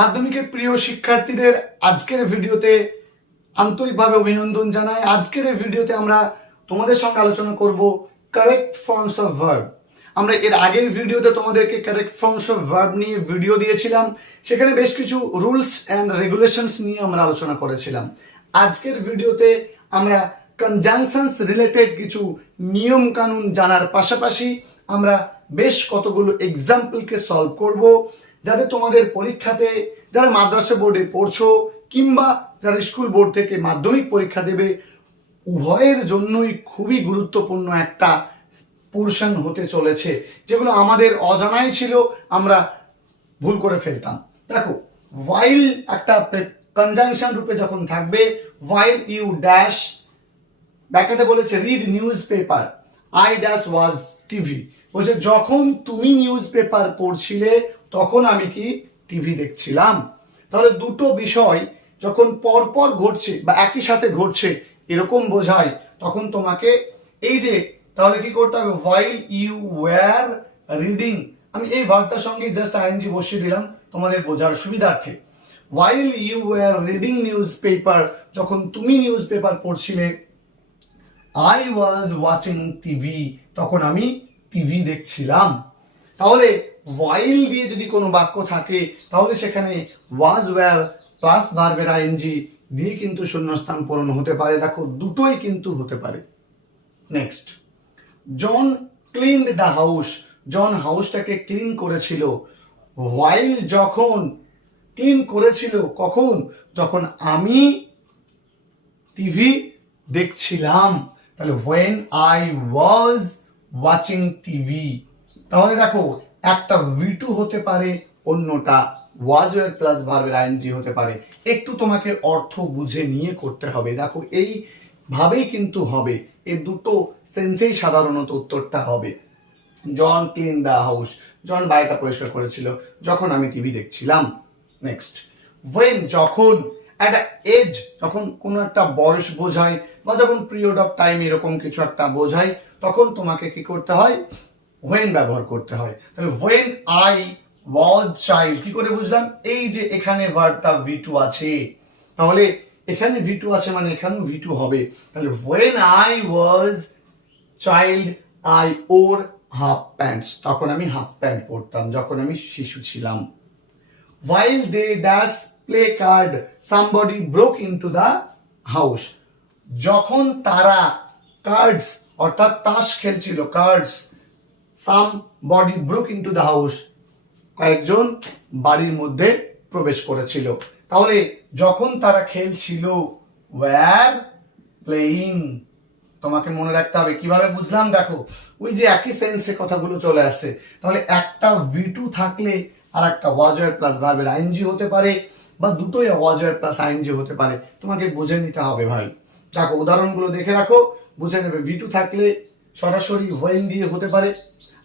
মাধ্যমিকের প্রিয় শিক্ষার্থীদের আজকের ভিডিওতে আন্তরিকভাবে অভিনন্দন জানাই। আজকের এই ভিডিওতে আমরা তোমাদের সঙ্গে আলোচনা করব কারেক্ট ফর্মস অফ ভার্ব আমরা এর আগের ভিডিওতে তোমাদেরকে কারেক্ট ফর্মস অফ ভার্ব নিয়ে ভিডিও দিয়েছিলাম। সেখানে বেশ কিছু রুলস অ্যান্ড রেগুলেশনস নিয়ে আমরা আলোচনা করেছিলাম। আজকের ভিডিওতে আমরা কনজাংশনস রিলেটেড কিছু নিয়ম কানুন জানার পাশাপাশি আমরা বেশ কতগুলো এক্সাম্পলকে সলভ করব। যাতে তোমাদের পরীক্ষাতে, যারা মাদ্রাসা বোর্ডে পড়ছো কিংবা যারা স্কুল বোর্ড থেকে মাধ্যমিক পরীক্ষা দেবে, উভয়ের জন্যই খুবই গুরুত্বপূর্ণ একটা পোর্শন হতে চলেছে, যেগুলো আমাদের অজানাই ছিল, আমরা ভুল করে ফেলতাম। দেখো ওয়াইল একটা কনজাংশন রূপে যখন থাকবে ওয়াইল ইউ ড্যাশ ব্যাকেটে বলেছে read newspaper I dash was TV বলছে, যখন তুমি নিউজ পেপার পড়ছিলে তখন আমি কি টিভি দেখছিলাম? তাহলে দুটো বিষয় যখন পরপর ঘটছে বা একই সাথে ঘটছে, এরকম বোঝায়, তখন তোমাকে এই যে, তাহলে কি করতে হবে? ওয়াইল ইউ ওয়্যার রিডিং আমি এই ভার্বটার সঙ্গে জাস্ট আইএনজি বসিয়ে দিলাম তোমাদের বোঝার সুবিধার্থে। While you were reading newspaper যখন তুমি নিউজ পেপার পড়ছিলে আই ওয়াজ ওয়াচিং টিভি তখন আমি টিভি দেখছিলাম। তাহলে ওয়াইল দিয়ে যদি কোনো বাক্য থাকে, তাহলে সেখানে ওয়াজ ওয়্যার প্লাস ভার্বের আইএনজি দিয়ে কিন্তু শূন্যস্থান পূরণ হতে পারে। দেখো, দুটোই কিন্তু হতে পারে। Next John cleaned the house John হাউসটাকে clean করেছিল। ওয়াইল যখন ক্লিন করেছিল, কখন? যখন আমি টিভি দেখছিলাম। তাহলে when I was watching TV তাহলে দেখো একটা ভিটু হতে পারে, অন্যটা ওয়াজ এর প্লাস ভার্বের আইএনজি হতে পারে। একটু তোমাকে অর্থ বুঝে নিয়ে করতে হবে। দেখো, এই ভাবেই কিন্তু হবে। এই দুটো সেন্সেই সাধারণত উত্তরটা হবে। John clean the house John বাড়িটা পরিষ্কার করেছিল, যখন আমি টিভি দেখছিলাম। নেক্সট ওয়েন যখন একটা এজ যখন কোনো একটা বয়স বোঝায়, বা যখন পিরিয়ড অফ টাইম এরকম কিছু একটা বোঝায়, তখন তোমাকে কি করতে হয়? ওয়েন ব্যবহার করতে হয়। তাহলে ওয়েন আই ওয়াজ চাইল্ড কি করে বুঝলাম? এই যে এখানে ভার্বটা ভি টু আছে। তাহলে এখানে ভি টু আছে মানে এখানেও ভি টু হবে। তাহলে when I was child I wore half pants তখন আমি হাফ প্যান্ট পরতাম, যখন আমি শিশু ছিলাম। While they dash play card, somebody broke into the house যখন তারা কার্ডস অর্থাৎ তাস খেলছিল cards somebody broke into the house কয়েকজন বাড়ির মধ্যে প্রবেশ করেছিল। তাহলে যখন তারা খেলছিল ওয়্যার প্লেইং তোমাকে মনে রাখতে হবে, কীভাবে বুঝলাম দেখো, ওই যে একই সেন্সে কথাগুলো চলে আসছে। তাহলে একটা ভি টু থাকলে আর একটা ওয়াজয়ের প্লাস ভার্বের আইনজি হতে পারে, বা দুটোই ওয়াজয়ের প্লাস আইনজি হতে পারে। তোমাকে বুঝে নিতে হবে ভাই। দেখো উদাহরণগুলো দেখে রাখো, বুঝে নেবে। ভি টু থাকলে সরাসরি ওয়েন দিয়ে হতে পারে।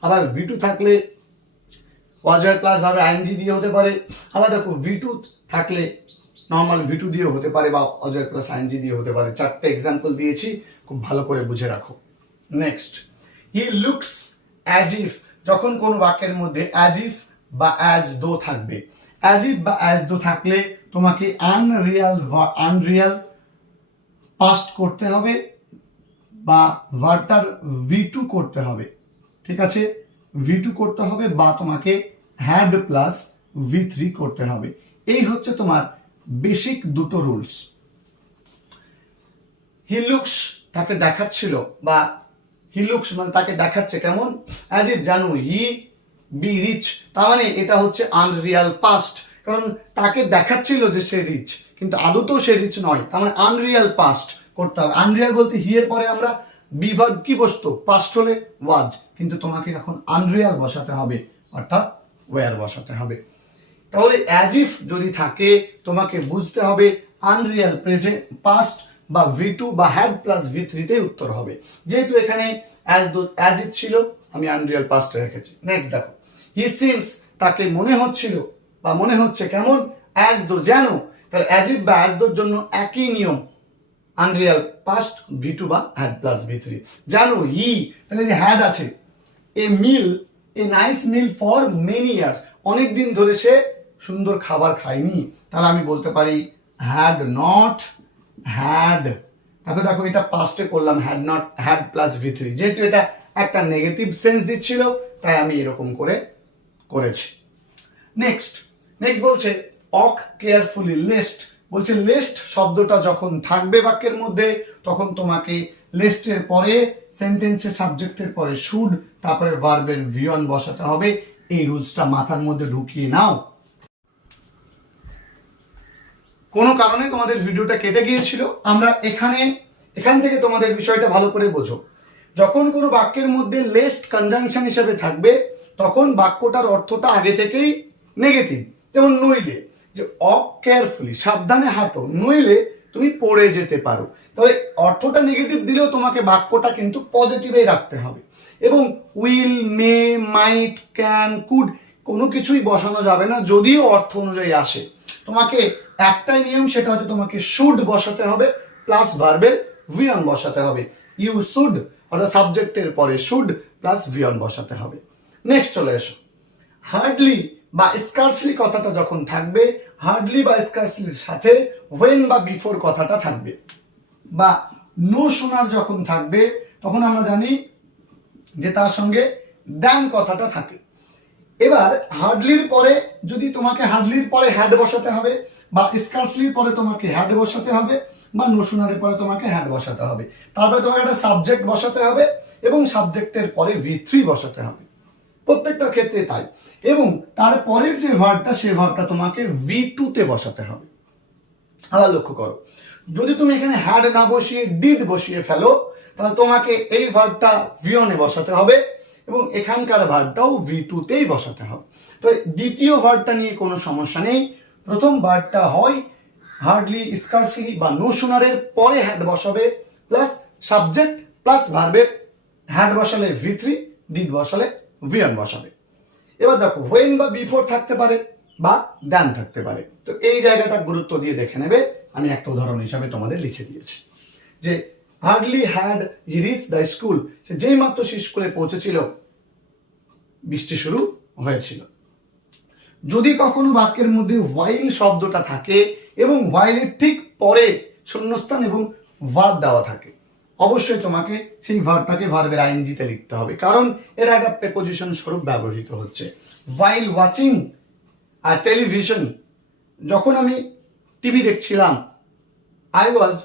আবার ভি টু থাকলে ওয়াজয়ের প্লাস ভাবে আইনজি দিয়ে হতে পারে। আবার দেখো ভি টু থাকলে নর্মাল ভি টু দিয়ে হতে পারে বা অজয় প্লাস আইনজি দিয়ে হতে পারে। চারটে এক্সাম্পল দিয়েছি, খুব ভালো করে বুঝে রাখো। Next he looks as if যখন কোনো বাক্যের মধ্যে অ্যাজ ইফ বা অ্যাজ দো থাকবে অ্যাজ ইফ বা অ্যাজ দো থাকলে তোমাকে আনরিয়াল আনরিয়াল পাস্ট করতে হবে বা ভার্টার ভি টু করতে হবে। ঠিক আছে? ভি টু করতে হবে বা তোমাকে হ্যাড প্লাস ভি থ্রি করতে হবে। এই হচ্ছে তোমার বেসিক দুটো রুলস হি লুকস তাকে দেখাচ্ছিল বা হি লুকস মানে তাকে দেখাচ্ছে কেমন? অ্যাজ ইফ জানো হি বি রিচ তার মানে এটা হচ্ছে আনরিয়াল পাস্ট কারণ তাকে দেখাচ্ছিল যে সে রিচ কিন্তু আদতেও সে রিচ নয়। তার মানে আনরিয়াল পাস্ট করতে হবে। আনরিয়াল বলতে হি এর পরে আমরা বিভাগ কি বসতো? পাস্ট হলে ওয়াজ কিন্তু তোমাকে এখন আনরিয়াল বসাতে হবে, অর্থাৎ ওয়ার বসাতে হবে। তাহলে অ্যাজ ইফ যদি থাকে, তোমাকে বুঝতে হবে আনরিয়াল প্রেজেন্ট পাস্ট বা ভি টু বা হ্যাড প্লাস ভি থ্রিতেই উত্তর হবে। যেহেতু এখানে অ্যাজ অ্যাজ ইফ ছিল, আমি আনরিয়াল পাস্ট রেখেছি। নেক্সট দেখো। হি সিমস তাকে মনে হচ্ছিল বা মনে হচ্ছে কেমন? অ্যাজ দো যেন তাহলে অ্যাজ বা অ্যাজ দোর জন্য একই নিয়ম। আনরিয়াল পাস্ট ভি টু বা হ্যাড প্লাস ভি থ্রি জানো, ই, তাহলে যে হ্যাড আছে a meal a nice meal for many years অনেক দিন ধরে সে সুন্দর খাবার খায়নি। তাহলে আমি বলতে পারি হ্যাড নট হ্যাড দেখো দেখো, এটা পাস্টে করলাম had not had plus V three যেহেতু এটা একটা নেগেটিভ সেন্স দিচ্ছিল, তাই আমি এরকম করে করেছি। নেক্সট নেক্সট বলছে অক কেয়ারফুলি লিস্ট বলছে লেস্ট শব্দটা যখন থাকবে বাক্যের মধ্যে, তখন তোমাকে লেস্টের পরে সেন্টেন্সের সাবজেক্টের পরে শুড তারপরে ভার্বের ভিয়ন বসাতে হবে। এই রুলসটা মাথার মধ্যে ঢুকিয়ে নাও। কোনো কারণে তোমাদের ভিডিওটা কেটে গিয়েছিল। আমরা এখানে, এখান থেকে তোমাদের বিষয়টা ভালো করে বোঝো। যখন কোনো বাক্যের মধ্যে লেস্ট কনজাংশন হিসেবে থাকবে, তখন বাক্যটার অর্থটা আগে থেকেই নেগেটিভ যেমন নইলে যে অকেয়ারফুলি সাবধানে হাঁটো, নইলে তুমি পড়ে যেতে পারো। তবে অর্থটা নেগেটিভ দিলেও তোমাকে বাক্যটা কিন্তু পজিটিভেই রাখতে হবে। এবং will may might can could কোনো কিছুই বসানো যাবে না, যদিও অর্থ অনুযায়ী আসে। তোমাকে একটাই নিয়ম, সেটা হচ্ছে তোমাকে শুড বসাতে হবে প্লাস ভার্বের ভিয়ন বসাতে হবে। ইউ শুড অর্থাৎ সাবজেক্টের পরে শুড প্লাস ভিয়ন বসাতে হবে। নেক্সট চলে এসো। হার্ডলি বা স্কার্সলি কথাটা যখন থাকবে হার্ডলি বা স্কার্সলির সাথে ওয়েন বা বিফোর কথাটা থাকবে। বা নো শোনার যখন থাকবে, তখন আমরা জানি যে তার সঙ্গে দ্যান কথাটা থাকে। এবার হার্ডলির পরে যদি তোমাকে হার্ডলির পরে হ্যাড বসাতে হবে, বা স্কার্সলির পরে তোমাকে হ্যাড বসাতে হবে, বা নোশনারের পরে তোমাকে হ্যাড বসাতে হবে, তারপরে তোমাকে একটা সাবজেক্ট বসাতে হবে এবং সাবজেক্টের পরে ভি থ্রি বসাতে হবে। প্রত্যেকটা ক্ষেত্রে তাই। এবং তারপরের যে ভার্বটা সেই ভার্বটা তোমাকে ভি টুতে বসাতে হবে। আবার লক্ষ্য করো, যদি তুমি এখানে হ্যাড না বসিয়ে ডিড বসিয়ে ফেলো, তাহলে তোমাকে এই ভার্বটা ভিয়নে বসাতে হবে এবং এখানকার ভার্বটাও ভি টুতেই বসাতে হবে। তো দ্বিতীয় ভার্বটা নিয়ে কোনো সমস্যা নেই। প্রথম ভার্বটা হয় হার্ডলি স্কার্সলি বা নো শোনারের পরে হ্যাড বসাবে প্লাস সাবজেক্ট প্লাস ভার্বের হ্যাড বসালে ভি থ্রি ডিড বসালে ভিয়ন বসাবে। এবার দেখো হোয়েন বা বিফোর থাকতে পারে বা দ্যান থাকতে পারে। তো এই জায়গাটা গুরুত্ব দিয়ে দেখে নেবে। আমি একটা উদাহরণ হিসাবে তোমাদের লিখে দিয়েছি। যে hardly had he reach the school সে যেই মাত্র সে স্কুলে পৌঁছেছিল, বৃষ্টি শুরু হয়েছিল। যদি কখনো বাক্যের মধ্যে ওয়াইল শব্দটা থাকে এবং ওয়াইলের ঠিক পরে শূন্যস্থান এবং ভার্ব দেওয়া থাকে অবশ্যই তোমাকে সেই ভার্বটাকে ভার্বের আইনজিতে লিখতে হবে। কারণ এটা একটা প্রেপোজিশন স্বরূপ ব্যবহৃত হচ্ছে। ওয়াইল ওয়াচিং আর টেলিভিশন যখন আমি টিভি দেখছিলাম I was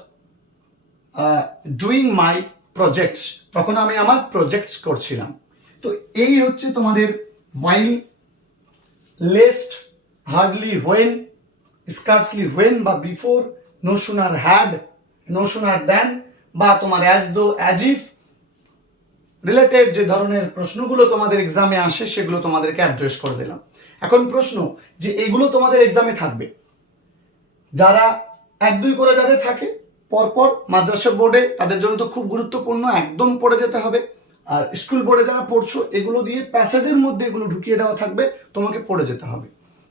doing my projects তখন আমি আমার প্রজেক্টস করছিলাম। তো এই হচ্ছে তোমাদের while lest hardly when scarcely when বা before no sooner had no sooner than বা তোমার as though as if related যে ধরনের প্রশ্নগুলো তোমাদের এক্সামে আসে, সেগুলো তোমাদেরকে অ্যাড্রেস করে দিলাম। এখন প্রশ্ন, যে এগুলো তোমাদের এক্সামে থাকবে? যারা এক দুই করে যাদের থাকে, পরপর মাদ্রাসা বোর্ডে তাদের জন্য তো খুব গুরুত্বপূর্ণ, একদম পড়ে যেতে হবে। আর স্কুল বোর্ডে যারা পড়ছো, এগুলো দিয়ে প্যাসেজের মধ্যে এগুলো ঢুকিয়ে দেওয়া থাকবে, তোমাকে পড়ে যেতে হবে।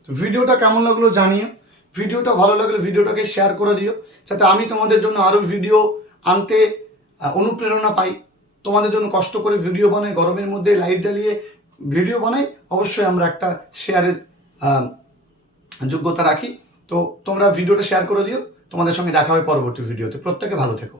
ভিডিওটা কেমন লাগল জানিও। ভিডিওটা ভালো লাগলে ভিডিওটাকে শেয়ার করে দিও, যাতে আমি তোমাদের জন্য আরও ভিডিও আনতে অনুপ্রেরণা পাই। তোমাদের জন্য কষ্ট করে ভিডিও বানাই, গরমের মধ্যে লাইট জ্বালিয়ে ভিডিও বানাই, অবশ্যই আমরা একটা শেয়ারের যোগ্যতা রাখি। তো তোমরা ভিডিওটা শেয়ার করে দিও। তোমাদের সঙ্গে দেখা হবে পরবর্তী ভিডিওতে প্রত্যেকে ভালো থেকো।